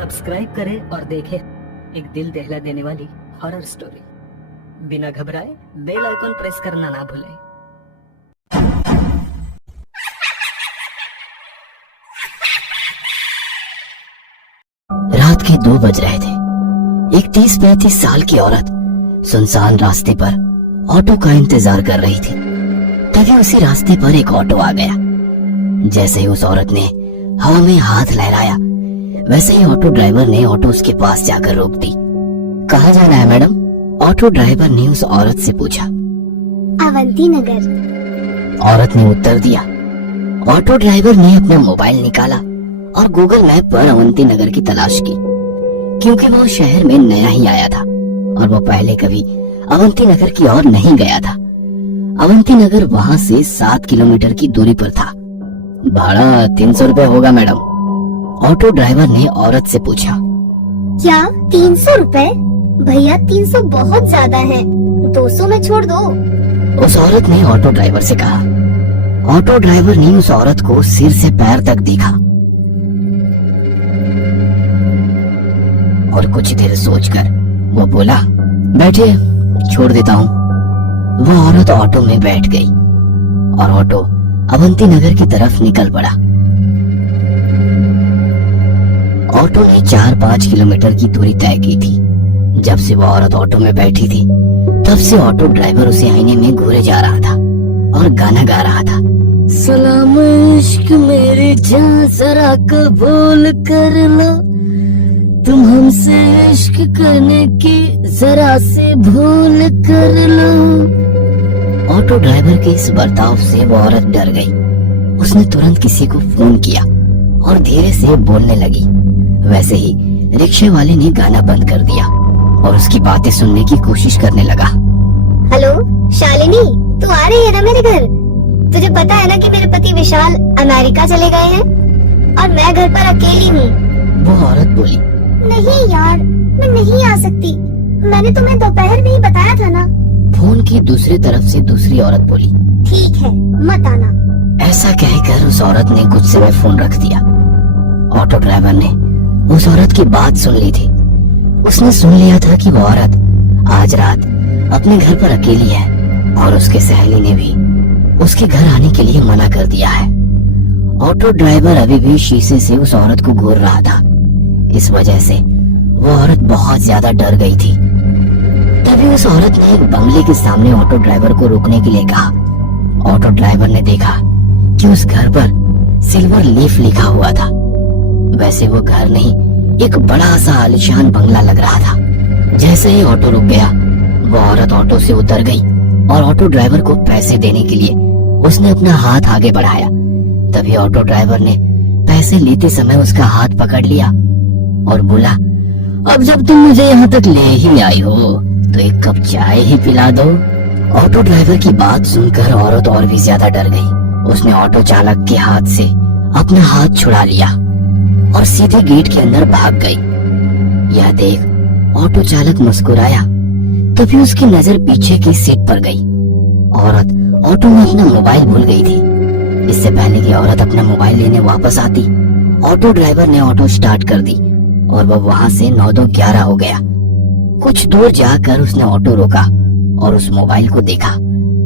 Subscribe करें और देखें एक दिल दहला देने वाली हॉरर स्टोरी। बिना घबराए बेल आइकन प्रेस करना ना भूलें। रात के 2 बज रहे थे। एक 30-35 साल की औरत सुनसान रास्ते पर ऑटो का इंतजार कर रही थी। तभी उसी रास्ते पर एक ऑटो आ गया। जैसे ही उस औरत ने हवा में हाथ लहराया, वैसे ही ऑटो ड्राइवर ने ऑटो उसके पास जाकर रोक दी। कहाँ जाना है मैडम? ऑटो ड्राइवर ने उस औरत से पूछा। अवंती नगर। औरत ने उत्तर दिया। ऑटो ड्राइवर ने अपना मोबाइल निकाला और गूगल मैप पर अवंती नगर की तलाश की, क्योंकि वो शहर में नया ही आया था और वो पहले कभी अवंती नगर की ओर नहीं गया था। अवंती नगर वहाँ से 7 किलोमीटर की दूरी पर था। भाड़ा 300 रुपए होगा मैडम, ऑटो ड्राइवर ने औरत से पूछा। क्या 300 रुपए? भैया 300 बहुत ज्यादा है, 200 में छोड़ दो। उस औरत ने ऑटो ड्राइवर से कहा। ऑटो ड्राइवर ने उस औरत को सिर से पैर तक देखा और कुछ देर सोचकर वो बोला, बैठिए, छोड़ देता हूँ। वो औरत ऑटो में बैठ गई और ऑटो अवंती नगर की तरफ निकल पड़ा। ऑटो ने 4-5 किलोमीटर की दूरी तय की थी। जब से वो औरत ऑटो में बैठी थी, तब से ऑटो ड्राइवर उसे आईने में घूरे जा रहा था और गाना गा रहा था। सलाम इश्क मेरी जान जरा कबूल कर लो, तुम हमसे इश्क करने की जरा से भूल कर लो। ऑटो ड्राइवर के इस बर्ताव से वो औरत डर गई। उसने तुरंत किसी को फोन किया और धीरे से बोलने लगी। वैसे ही रिक्शे वाले ने गाना बंद कर दिया और उसकी बातें सुनने की कोशिश करने लगा। हेलो शालिनी, तू आ रही है ना मेरे घर? तुझे पता है ना कि मेरे पति विशाल अमेरिका चले गए हैं और मैं घर पर अकेली हूँ। वो औरत बोली। नहीं यार, मैं नहीं आ सकती, मैंने तुम्हें दोपहर में ही बताया था ना। फोन की दूसरी तरफ से दूसरी औरत बोली। ठीक है, मत आना। ऐसा कहकर उस औरत ने कुछ समय फोन रख दिया। ऑटो ड्राइवर ने उस औरत की बात सुन ली थी। उसने सुन लिया था कि वो औरत आज रात अपने घर पर अकेली है और उसके सहेली ने भी उसके घर आने के लिए मना कर दिया है। ऑटो ड्राइवर अभी भी शीशे से उस औरत को घूर रहा था। इस वजह से वो औरत बहुत ज्यादा डर गई थी। तभी उस औरत ने एक बंगले के सामने ऑटो ड्राइवर को रुकने के लिए कहा। ऑटो ड्राइवर ने देखा कि उस घर पर सिल्वर लीफ लिखा हुआ था। वैसे वो घर नहीं, एक बड़ा सा आलीशान बंगला लग रहा था। जैसे ही ऑटो रुक गया, वो औरत ऑटो से उतर गई और ऑटो ड्राइवर को पैसे देने के लिए उसने अपना हाथ आगे बढ़ाया। तभी ऑटो ड्राइवर ने पैसे लेते समय उसका हाथ पकड़ लिया और बोला, अब जब तुम मुझे यहाँ तक ले ही आई हो तो एक कप चाय ही पिला दो। ऑटो ड्राइवर की बात सुनकर औरत और भी ज्यादा डर गई। उसने ऑटो चालक के हाथ से अपना हाथ छुड़ा लिया और सीधे गेट के अंदर भाग गई। यह देख ऑटो चालक मुस्कुराया। तभी उसकी नजर पीछे की सीट पर गई। औरत ऑटो में अपना मोबाइल भूल गई थी। इससे पहले कि औरत अपना मोबाइल लेने वापस आती, ऑटो ड्राइवर ने ऑटो स्टार्ट कर दी और वह वहाँ से 9-2-11 हो गया। कुछ दूर जाकर उसने ऑटो रोका और उस मोबाइल को देखा।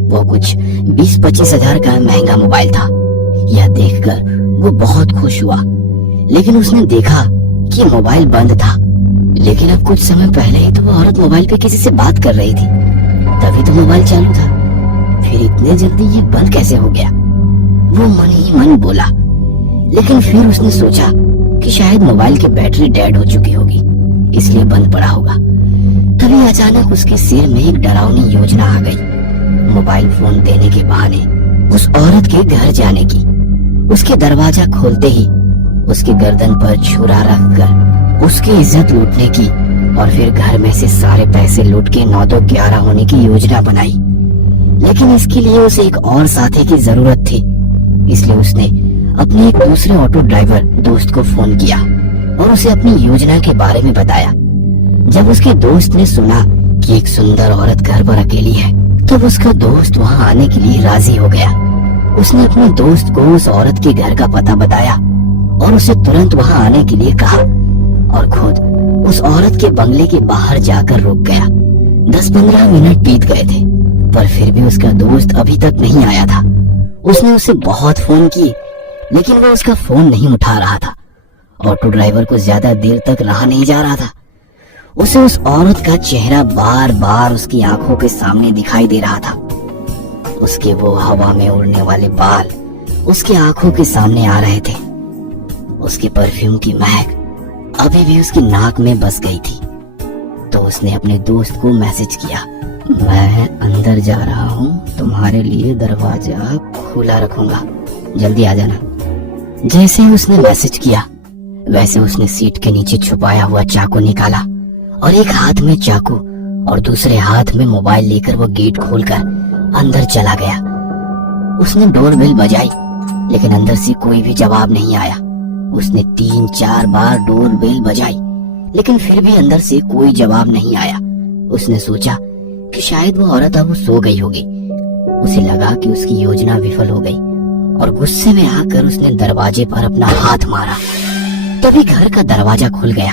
वो कुछ 20-25 हजार का महंगा मोबाइल था। यह देखकर वो बहुत खुश हुआ, लेकिन उसने देखा कि मोबाइल बंद था। लेकिन अब कुछ समय पहले ही तो वो औरत मोबाइल पे किसी से बात कर रही थी, तभी तो मोबाइल चालू था। फिर इतने जल्दी ये बंद कैसे हो गया? वो मन ही मन बोला। लेकिन फिर उसने सोचा कि शायद मोबाइल की बैटरी डेड हो चुकी होगी, इसलिए बंद पड़ा होगा। तभी अचानक उसके सिर में एक डरावनी योजना आ गई। मोबाइल फोन देने के बहाने उस औरत के घर जाने की। उसके दरवाजा खोलते ही उसकी गर्दन पर छुरा रखकर उसकी इज्जत लूटने की और फिर घर में से सारे पैसे लूट के 9-2-11 होने की योजना बनाई। लेकिन इसके लिए उसे एक और साथी की जरूरत थी, इसलिए उसने अपने एक दूसरे ऑटो ड्राइवर दोस्त को फोन किया और उसे अपनी योजना के बारे में बताया। जब उसके दोस्त ने सुना कि एक सुंदर औरत घर पर अकेली है, तब उसका दोस्त वहाँ आने के लिए राजी हो गया। उसने अपने दोस्त को उस औरत के घर का पता बताया और उसे तुरंत वहाँ आने के लिए कहा और और खुद उस औरत के बंगले के बाहर जाकर रुक गया। 10-15 मिनट बीत गए थे, पर फिर भी उसका दोस्त अभी तक नहीं आया था। उसने उसे बहुत फोन किए, लेकिन वो उसका फोन नहीं उठा रहा था। ऑटो ड्राइवर को ज्यादा देर तक रहा नहीं जा रहा था। उसे उस औरत का चेहरा बार बार उसकी आंखों के सामने दिखाई दे रहा था। उसके वो हवा में उड़ने वाले बाल उसकी आंखों के सामने आ रहे थे। उसके परफ्यूम की महक अभी भी उसकी नाक में बस गई थी। तो उसने अपने दोस्त को मैसेज किया, मैं अंदर जा रहा हूँ, तुम्हारे लिए दरवाजा खुला रखूंगा, जल्दी आ जाना। जैसे ही उसने मैसेज किया, वैसे उसने सीट के नीचे छुपाया हुआ चाकू निकाला और एक हाथ में चाकू और दूसरे हाथ में मोबाइल लेकर वो गेट खोलकर अंदर चला गया। उसने डोरबेल बजाई, लेकिन अंदर से कोई भी जवाब नहीं आया। उसने 3-4 बार डोरबेल बजाई, लेकिन फिर भी अंदर से कोई जवाब नहीं आया। उसने सोचा कि शायद वो औरत अब सो गई होगी। उसे लगा कि उसकी योजना विफल हो गई और गुस्से में आकर उसने दरवाजे पर अपना हाथ मारा। तभी घर का दरवाजा खुल गया।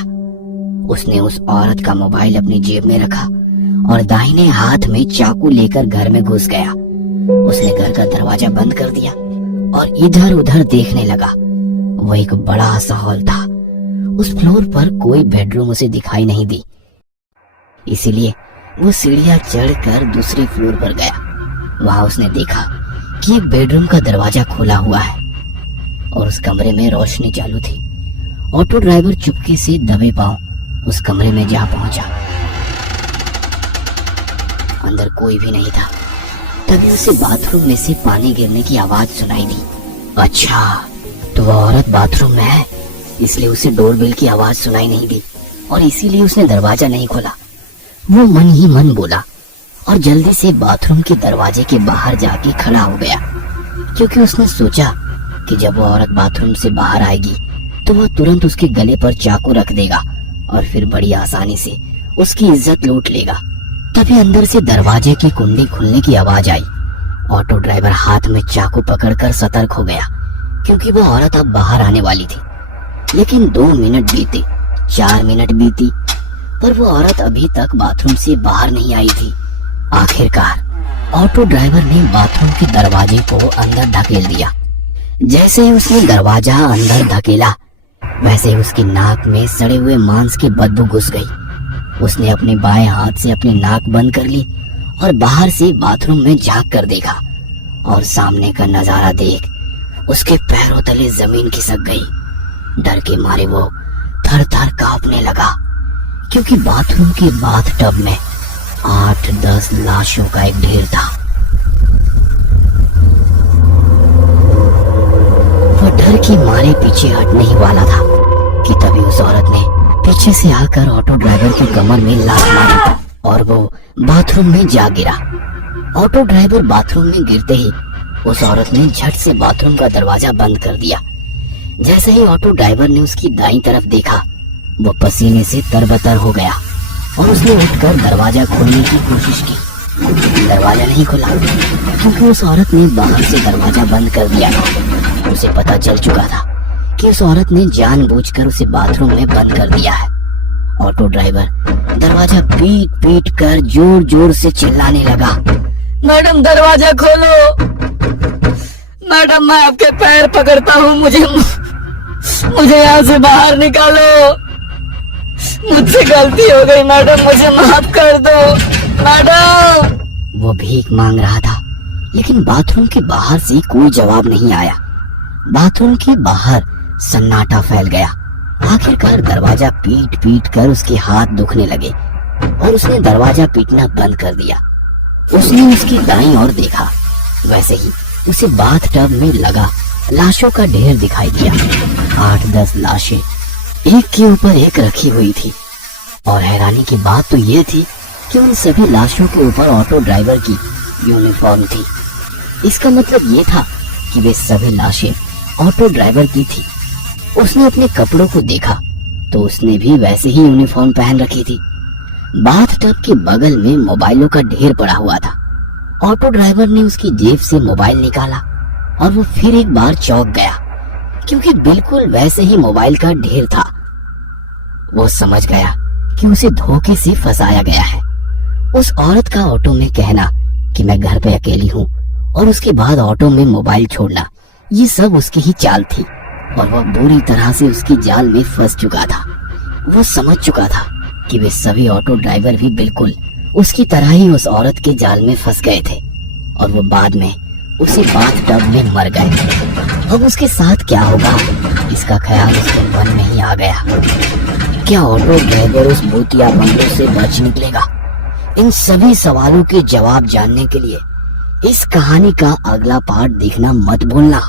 उसने उस औरत का मोबाइल अपनी जेब में रखा और दाहिने हाथ में चाकू लेकर घर में घुस गया। उसने घर का दरवाजा बंद कर दिया और इधर उधर देखने लगा। वो एक बड़ा सा हॉल था। उस फ्लोर पर कोई बेडरूम उसे दिखाई नहीं दी, इसीलिए वो सीढ़ियां चढ़कर दूसरे फ्लोर पर गया। वहां उसने देखा कि एक बेडरूम का दरवाजा खुला हुआ है और उस कमरे में रोशनी चालू थी। ऑटो ड्राइवर चुपके से दबे पांव उस कमरे में जा पहुंचा। अंदर कोई भी नहीं था। तभी उसे बाथरूम में से पानी गिरने की आवाज सुनाई दी। अच्छा, तो वह औरत बाथरूम में है, इसलिए उसे डोरबेल की आवाज सुनाई नहीं दी और इसीलिए उसने दरवाजा नहीं खोला। वो मन ही मन बोला और जल्दी से बाथरूम के दरवाजे के बाहर जाके खड़ा हो गया, क्योंकि उसने सोचा कि जब वो औरत बाथरूम से बाहर आएगी तो वह तुरंत उसके गले पर चाकू रख देगा और फिर बड़ी आसानी से उसकी इज्जत लूट लेगा। तभी अंदर से दरवाजे की कुंडी खुलने की आवाज आई। ऑटो ड्राइवर हाथ में चाकू पकड़कर सतर्क हो गया, क्योंकि वो औरत अब बाहर आने वाली थी। लेकिन 2 मिनट बीते, 4 मिनट बीती, पर वो औरत अभी तक बाथरूम से बाहर नहीं आई थी। आखिरकार ऑटो ड्राइवर ने बाथरूम के दरवाजे को अंदर धकेल दिया। जैसे ही उसने दरवाजा अंदर धकेला, वैसे ही उसकी नाक में सड़े हुए मांस की बदबू घुस गई। उसने अपने बाएं हाथ से अपनी नाक बंद कर ली और बाहर से बाथरूम में झांक कर देखा और सामने का नजारा देख उसके पैरों तले जमीन खिसक गई। डर के मारे वो थर थर कांपने लगा, क्योंकि बाथरूम के बाथ टब में 8-10 लाशों का एक ढेर था। वो डर के मारे पीछे हटने ही वाला था कि तभी उस औरत ने पीछे से आकर ऑटो ड्राइवर की कमर में लात मारी और वो बाथरूम में जा गिरा। ऑटो ड्राइवर बाथरूम में गिरते ही उस औरत ने झट से बाथरूम का दरवाजा बंद कर दिया। जैसे ही ऑटो ड्राइवर ने उसकी दाईं तरफ देखा, वो पसीने से तरबतर हो गया और उसने उठकर दरवाजा खोलने की कोशिश की। दरवाजा नहीं खुला, क्योंकि उस औरत ने बाहर से दरवाजा बंद कर दिया था। उसे पता चल चुका था कि उस औरत ने जानबूझकर उसे बाथरूम में बंद कर दिया है। ऑटो ड्राइवर दरवाजा पीट पीट कर जोर जोर से चिल्लाने लगा, मैडम दरवाजा खोलो, मैडम मैं आपके पैर पकड़ता हूँ, मुझे यहाँ से बाहर निकालो, मुझसे गलती हो गई मैडम, मुझे माफ कर दो मैडम। वो भीख मांग रहा था, लेकिन बाथरूम के बाहर से कोई जवाब नहीं आया। बाथरूम के बाहर सन्नाटा फैल गया। आखिरकार दरवाजा पीट पीट कर उसके हाथ दुखने लगे और उसने दरवाजा पीटना बंद कर दिया। उसने उसकी दाईं ओर देखा, वैसे ही उसे बाथ टब में लगा लाशों का ढेर दिखाई दिया। 8-10 लाशें एक के ऊपर एक रखी हुई थी और हैरानी की बात तो ये थी कि उन सभी लाशों के ऊपर ऑटो ड्राइवर की यूनिफॉर्म थी। इसका मतलब ये था कि वे सभी लाशें ऑटो ड्राइवर की थी। उसने अपने कपड़ों को देखा तो उसने भी वैसे ही यूनिफॉर्म पहन रखी थी। बाथ टब के बगल में मोबाइलों का ढेर पड़ा हुआ था। ऑटो ड्राइवर ने उसकी जेब से मोबाइल निकाला और वो फिर एक बार चौंक गया, क्योंकि बिल्कुल वैसे ही मोबाइल का ढेर था। वो समझ गया कि उसे धोखे से फंसाया गया है। उस औरत का ऑटो में कहना कि मैं घर पे अकेली हूँ और उसके बाद ऑटो में मोबाइल छोड़ना, ये सब उसकी ही चाल थी और वह बुरी तरह से उसकी जाल में फंस चुका था। वो समझ चुका था कि वे सभी ऑटो ड्राइवर भी बिल्कुल उसकी तरह ही उस औरत के जाल में फंस गए थे और वो बाद में उसी बाथटब में मर गए। अब उसके साथ क्या होगा, इसका ख्याल उसके मन में ही आ गया। क्या ऑटो ड्राइवर उस भूतिया बंगले से बच निकलेगा? इन सभी सवालों के जवाब जानने के लिए इस कहानी का अगला पार्ट देखना मत भूलना।